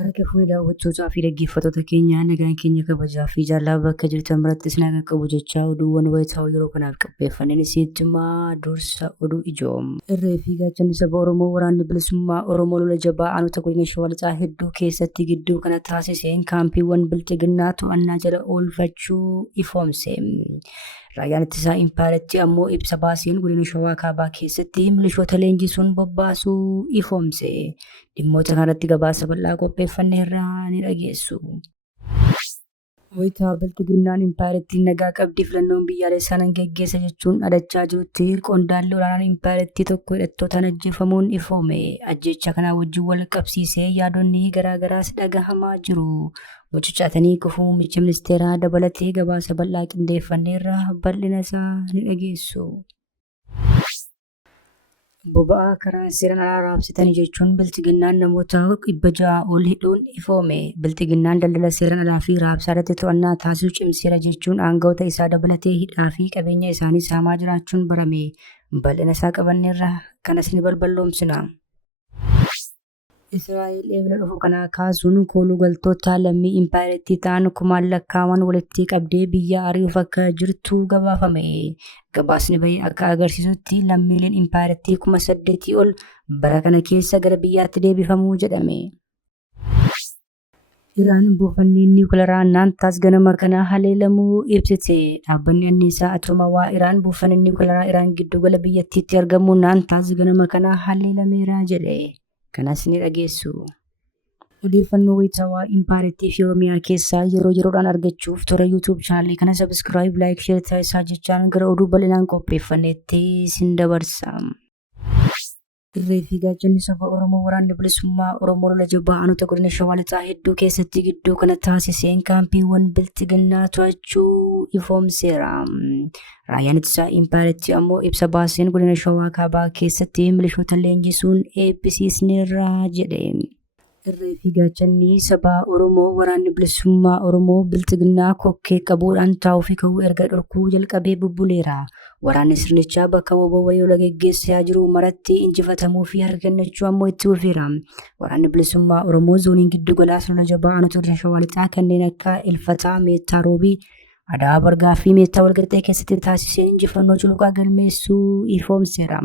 Harka fuuni daawwattootaa fi dhaggeeffattoota keenya nagaan keenya kabajaa fi jaalala bakka jirtan birattis nagaa qabu jechaa oduuwwan wayitaa'oo yeroo kanaaf qopheeffanneen isiittimaa dursa oduu ijoom. Irree fi gaachanni saba Oromoo waraanni bilisummaa Oromoo lola jabaa aanota godina Shawaa Lixaa hedduu keessatti gidduu kana taasiseen kaampiiwwan bilchiginnaa to'annaa jala oolfachuu ifoomse. Raayyaan ittisaa Impaareetti ammoo ibsa baaseen godina Shawaa Kaabaa keessatti milishoota leenjisuun bobbaasuu ifoomse. Dhimmoota kanatti gabaasa bal'aa qopheeffanneerraa ni dhageessu. Wayitaa bilchiginnaan Impaareettiin nagaa qabdii filannoon biyyaalessaa nan geggeessa jechuun dhaadachaa jirutti qondaalli olaanaan Impaareettii tokko hidhattootaan ajjeefamuun ifoome. Ajjeecha kanaa wajjin wal qabsiisee yaadonni garaagaraas dhagahamaa jiru. Mucucaatanii kufuu muummicha ministeeraa dabalatee gabaasa bal'aa qindeeffanneerraa bal'ina isaa ni dhageessu. Boba'aa karaa seeraan alaa raabsitanii jechuun bilchiginnaan namoota 600 ol hidhuun ifoome. Bilchiginnaan daldala seeraan alaa fi raabsaa irratti to'annaa taasisuu cimseera jechuun aangawoota isaa dabalatee hidhaa fi qabeenya isaanii saamaa jiraachuun barame. Bal'ina isaa qabanneerra kanas ni balballoomsina. Israa'el eebila dhufu kanaa kaasuun kooluu galtoota lammii Impaareettii ta'an kumaan lakkaawaman walitti qabdee biyya ari'uuf akka jirtu gabaafame. Gabaasni bahee akka agarsiisutti lammiileen Impaareettii 8,000 ol bara kana keessa gara biyyaatti deebifamuu jedhame. Iraan buufanni niwukilaraa Naantaas ganama kana haleelamuu ibsite. Dhaabbanni anniisaa atoomawaa Iraan buufanni niwukilaraa Iraan giddugala biyyattiitti argamu Naantaas ganama kana haleelameera jedhe. Kanas ni dhageessu. Odeeffannoo wayitaawaa Impaareettii fi Oromiyaa keessaa yeroo yeroodhaan argachuuf toora YouTube chaanalii kana subscribe, like, share taasisaa jechaan gara oduu bal'inaan qopheeffanneetti sin dabarsa. Irree fi gaachanni saba Oromoo waraanni bilisummaa Oromoo lola jabaa aanota godina Shawaa Lixaa hedduu keessatti gidduu kana taasiseen kaampiiwwan bilchiginnaa to'achuu ifoomseera. Raayyaan ittisaa Impaareetti ammoo ibsa baaseen godina Shawaa Kaabaa keessatti milishoota leenjisuun eebbisiisneerra jedhe. Irree fi gaachanni saba Oromoo waraanni bilisummaa Oromoo bilchiginnaa kokkee qabuudhaan taa'uu fi ka'uu erga dhorkuu jalqabee bubbuleera. Waraanni sirnichaa bakka wayii lola geggeessaa jiru maratti injifatamuu fi harkannachuu ammoo itti fufeera. Waraanni bilisummaa Oromoo zooniin giddu galaas lola jabaa aanota godina Shawaa Lixaa kanneen akka Ilfataa, Meettaa Roobii, Adaa Bargaa fi Meettaa Walqixxee keessatti taasiseen injifannoo culuqaa galmeessuu ifoomseera.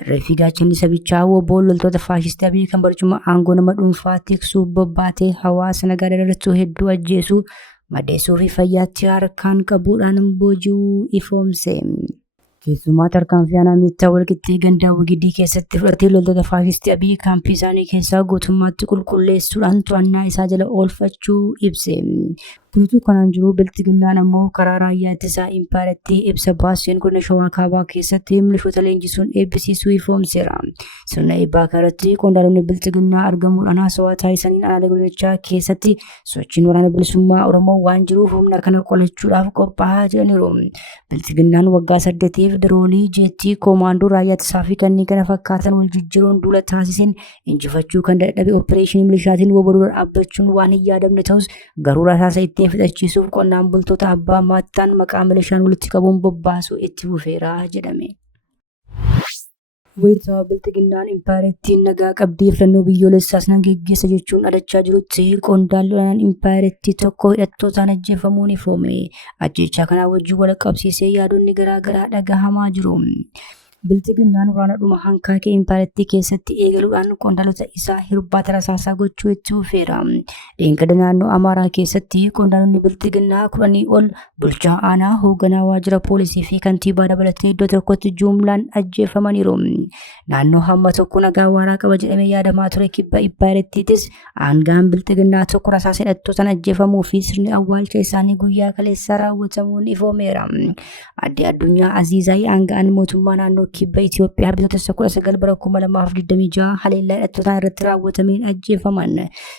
Irree fi gaachanni sabichaa wobboon loltoota faashistii Abiy kan barcuma aangoo nama dhuunfaa tiksuuf bobbaatee hawaasa nagaa dadarachuu hedduu ajjeesuu, madeessuu fi fayyaatti harkaan qabuudhaan booji'uu ifoomse. Keessumaa tarkaanfii aanaa Meettaa Walqixxee gandaa Wagidii keessatti fudhatee loltoota faashistii Abiy kaampii isaanii keessaa guutummaatti qulqulleessuudhaan to'annaa isaa jala oolfachuu ibse. Kunuutu kanaan jiru bilchiginnaan ammoo karaa raayyaa ittisaa Impaareettii ibsa baaseen godina Shawaa Kaabaa keessatti milishoota leenjisuun eebbisiisuu ifoomseera. Sirna eebbaa kanarratti qondaalonni bilchiginnaa argamuudhaan haasawaa taasisaniin aanaalee godinichaa keessatti sochiin waraana bilisummaa Oromoo waan jiruuf humna kana qolachuudhaaf qophaa'aa jiraniiru. Bilchiginnaan waggaa 8 diroonii, jeettii, koomaandoo raayyaa ittisaa fi kanneen kana fakkaatan wal jijjiiruun duula taasiseen injifachuu kan dadhabe opereeshinii milishaatiin woboduu dhaabbachuun waan hin yaadamne ta'us garuu rasaasa ittiin fudhachiisuuf qonnaan bultoota abbaa maattaan maqaa milishaan walitti qabuun bobbaasuu itti fufeera jedhame. Wayitaa bilchiginnaan Impaareettiin nagaa qabdii filannoo biyyoolessaas nan geggeessa jechuun dhaadachaa jirutti qondaalli olaanaan Impaareettii tokko hidhattootaan ajjeefamuun ifoome. Ajjeechaa kanaa wajjin wal qabsiisee yaadonni garaagaraa dhagahamaa jiru. Bilchiginnaan waraanadhuma hankaakee Impaareettii keessatti eegaluudhaan qondaalota isaa hirbaata rasaasaa gochuu itti fufeera. Dheengadda naannoo Amaaraa keessatti qondaalonni bilchiginnaa 10 ol bulchaa aanaa, hoogganaa waajjira poolisii fi kantiibaa dabalatee iddoo tokkotti jumlaan ajjeefamaniiru. Naannoo hamma tokko nagaa waaraa qaba jedhamee yaadamaa ture kibba Impaareettiittis aangaan bilchiginnaa tokko rasaasa hidhattootaan ajjeefamuu fi sirni awwaalcha isaanii guyyaa kaleessaa raawwatamuun ifoomeera. Aadde Addunyaa Aziizaay aangaan mootummaa naannoo kibba Itoophiyaa bitootessa 19 bara 2026 haleellaa hidhattootaan irratti raawwatameen ajjeefaman.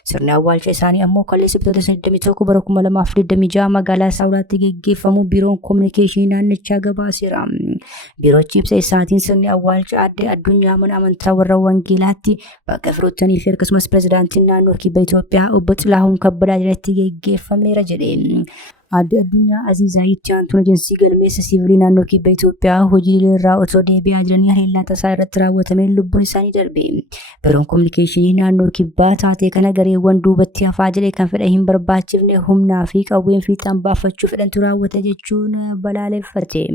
Sirni awwaalcha isaanii ammoo kaleessa bitootessa 21 bara 2026 magaalaa Saawulaatti geggeeffamu biiroon koominikeeshinii naannichaa gabaaseera. Biiroochi ibsa isaatiin sirni awwaalcha aadde Addunyaa mana amantaa warra Wangeelaatti bakka firoottanii fi akkasumas pirezidaantiin naannoo kibba Itoophiyaa obbo Xilahuun Kabbadaa jalatti geggeeffameera jedhe. Aadde Addunyaa Aziizaa itti aantuun ejensi galmeessa siivilii naannoo kibba Itoophiyaa hojiilee irraa otoo deebi'aa jiranii haleellaa tasaa irratti raawwatameen lubbuun isaanii darbe. Biiroon Kominikeeshinii naannoo kibbaa taatee kana gareewwan duubatti hafaa jiran kan fedha hin barbaachifne humnaa fi qawween fiixaan baafachuu fedhantu raawwate jechuun balaaleffate.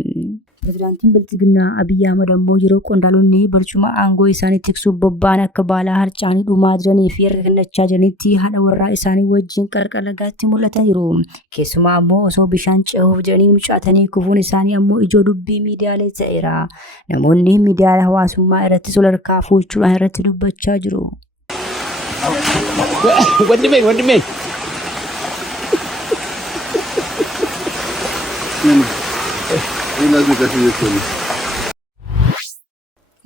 Pireezidaantiin Bilxiginnaa Abiyyi Ahmad ammoo yeroo qondaalonni barcuma aangoo isaanii tiksuuf bobba'an akka baalaa harcaanii dhumaa jiranii fi erga kennachaa jiranitti haadha warraa isaanii wajjin qarqara lagaatti mul'ataniiru. Keessumaa ammoo osoo bishaan ce'uuf jedhanii mucaatanii kufuun isaanii ammoo ijoo dubbii miidiyaalee ta'eera. Namoonni miidiyaalee hawaasummaa irratti sadarkaa fuuchuudhaan irratti dubbachaa jiru.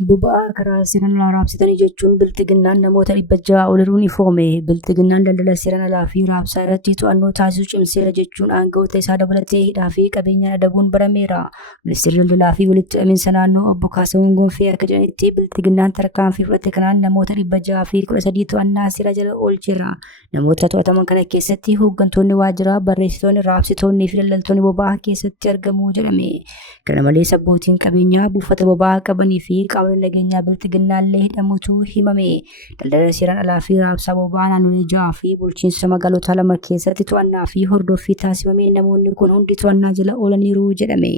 Boba'aa karaa seeraan alaa raabsitanii jechuun Bilxiginnaan namoota 600 oliruun ifoome. Bilxiginnaan daldala seeraan alaa fi raabsaa irratti to'annoo taasisuu cimseera jechuun aangawoota isaa dabalatee hidhaa fi qabeenyaan adabuun barameera. Ministeerri daldalaa fi walitti hidhaminsa naannoo obbo Kaasawun Gonfee akka jedhanitti Bilxiginnaan tarkaanfii fudhate kanaan namoota 613 to'annaa seera jala oolcheera. Namoota to'ataman kana keessatti hooggantoonni waajjiraa, barreessitoonni, raabsitoonnii fi daldaltoonni boba'aa keessatti argamu jedhame. Kana malees abbootiin qabeenyaa buufata boba'aa qabanii fi qaamonni nageenyaa Bilxiginnaallee hidhamutu himame. Daldala seeraan alaa fi raabsaa boba'aa naannolee 6 fi bulchiinsa magaalota 2 keessatti to'annaa fi hordoffii taasifamee namoonni kun hundi to'annaa jala oolaniiru jedhame.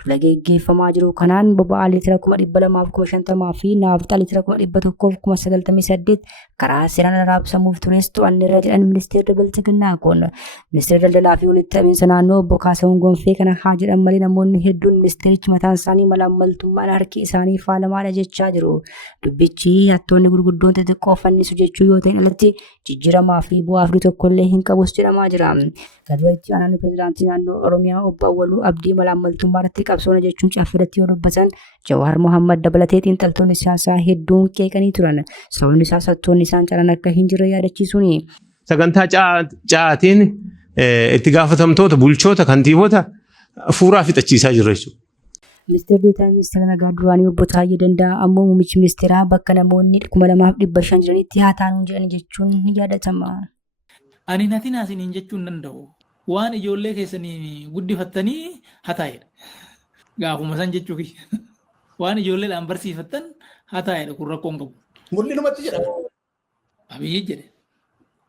Dula geggeeffamaa jiru kanaan boba'aa liitira 250 fi naafxaa liitira 198 karaa seeraan alaa raabsamuuf tures to'anneera jedhan ministeerri Bilxiginnaa kun. Ministeerri daldalaa fi walitti hidhaminsa naannoo obbo Kaasawun Gonfee kana haa jedhan malee namoonni hedduun ministeerichi mataan isaanii malaammaltummaan harki isaanii faalamaadha jechaa jiru. Dubbichi hattoonni gurguddoon xixiqqoo fannisu jechuu yoo ta'in alatti jijjiiramaa fi bu'aa firii tokkollee hin qabus jedhamaa jira. Gadwaitti aanaan pireezidaantii naannoo Oromiyaa obbo Awwaluu Abdii malaammaltummaa irratti qabsoona jechuun caaffidatti yoo dubbatan Jawaar Mohammad dabalatee xiinxaltoonni siyaasaa hedduun qeeqanii turan. Sababni isaas hattoonni isaan calan akka hin jirre yaadachiisuuni. Sagantaa caatiin itti gaafatamtoota bulchoota kantiibota fuuraa fixachiisaa jiru jechuudha. Ministeerri Deetaa Ministeera Nagaa duraanii obbo Taayyee Danda'a ammoo muummichi ministeeraa bakka namoonni 2500 jiranitti haa taanu jedhan jechuun ni yaadatama. Ani natiin haasiniin jechuun danda'u. Waan ijoollee keessanii guddifattanii haa taa'edha. Gaafuma san jechuu waan ijoolleedhaan barsiifattan haa taa'edha kun rakkoo hin qabu. Mulli numatti jedhama. Abiyyi jedhe.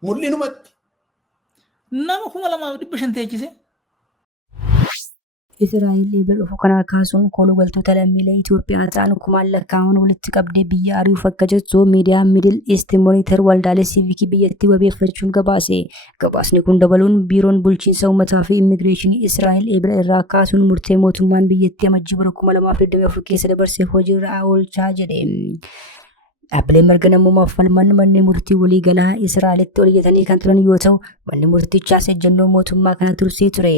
Mulli numatti. Nama 2500 teechise. Israa'el eebba dhufu kana kaasuun kolugaltoota lammiilee Itoophiyaa ta'an kumaan lakkaa'aman walitti qabdee biyya ari'uuf akka jirtu miidiyaan Middle East Monitor waldaalee siivikii biyyattii wabeeffachuun gabaase. Gabaasni kun dabaluun biiroon bulchiinsa uummataa fi immigireeshinii Israa'el eebba irraa kaasuun murtee mootummaan biyyattii amajjii bara 2024 keessa dabarsee hojiirra oolchaa jedhe. Dhaabbileen mirga namummaaf falman manni murtii waliigalaa Israa'elitti oliyyatanii kan turan yoo ta'u, manni murtichaas ejjennoo mootummaa kana tursee ture.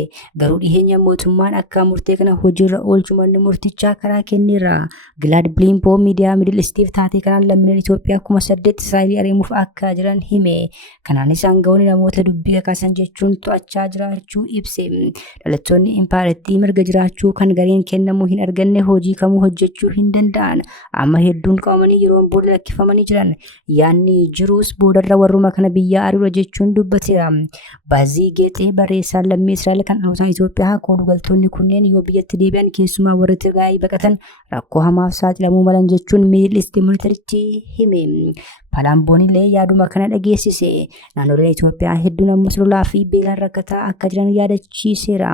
Garuu dhiheenya mootummaan akka murtee kana hojiirra oolchu manni murtichaa karaa kenneera. Gilaad Biliimpoo miidiyaa Middle Eastiif taatee kanaan lammiileen Itoophiyaa 8,000 Israa'el ari'amuuf akka jiran hime. Kanaanis aangawoonni namoota dubbii kakaasan jechuun to'achaa jiraachuu ibse. Dhalattoonni impaayiritti mirga jiraachuu kan gareen kennamuu hin arganne hojii kamuu hojjechuu hin danda'an. Amma hedduun qabamanii yeroon booda lakkifamanii jiran. Yaanni jirus boodarra warruma kana biyya ari'u jechuun dubbateera. Baazii Geexee barreessaan lammii Israa'el kan dhaloota Itoophiyaa kolugaltoonni kunneen yoo biyyatti deebi'an keessumaa warri Tigraay baqatan rakkoo hamaaf saaxilamuu malan jechuun Middle East Monitoritti hime. Palamboonillee yaaduma kana dhageessise. Naannoleen Itoophiyaa hedduun ammas lolaa fi beelaan rakkataa akka jiran yaadachiiseera.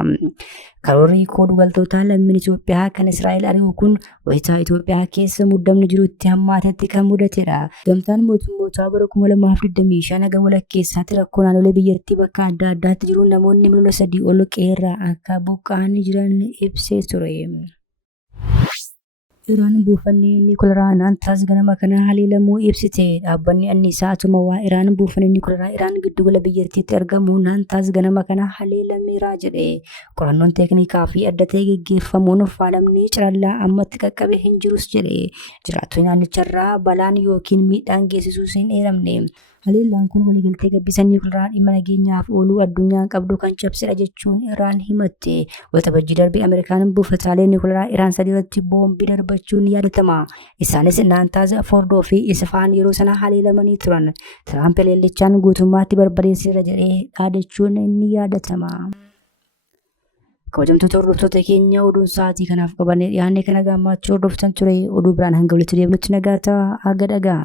Karoorri kolugaltoota lammiin Itoophiyaa kan Israa'el ari'u kun wayitaa Itoophiyaa keessa muddamni jiru itti hammaatetti kan mudateedha. Gamtaan mootummootaa bara 2025 haga walakkeessaatti rakkoo naannolee biyyattii bakka adda addaatti jiru namoonni miliyoona 3 ol qeerraa akka buqqa'anii jiran ibsee ture. Iraan buufanni niikuleeraa Naantaaz ganama kana haleelamuu ibsite. Dhaabbanni anniisaa Atomawaa Iraan buufanni niikuleeraa Iraan giddugala biyyattiitti argamu Naantaaz ganama kana haleelameera jedhe. Qorannoon teeknikaa fi adda ta'e gaggeeffamuun faalamni carallaa ammatti qaqqabe hin jirus jedhe. Jiraattonni naannicharraa balaan yookiin miidhaan geessisuus hin eeramne. Haleellaan kun waliigaltee gabbisan niikuleeraa dhimma nageenyaaf ooluu addunyaan qabdu kan cabsedha jechuun Iraan himatte. Waxabajjii darbe Ameerikaan buufataalee niikuleeraa Iraan 3 irratti boombii darbachuun yaadatama. Isaanis Naantaaz, Fordoo fi Isfaan yeroo sana haleelamanii turan. Tiraamp leellichaan guutummaatti barbadeesseera jedhee dhaadachuun ni yaadatama. Kabajamtoota hordoftoota keenya oduun sa'aatii kanaaf qabannee dhiyaannee kana gammachuu hordoftan ture oduu biraan hanga walitti deebinutti nagaa ta'a aga dhagaa.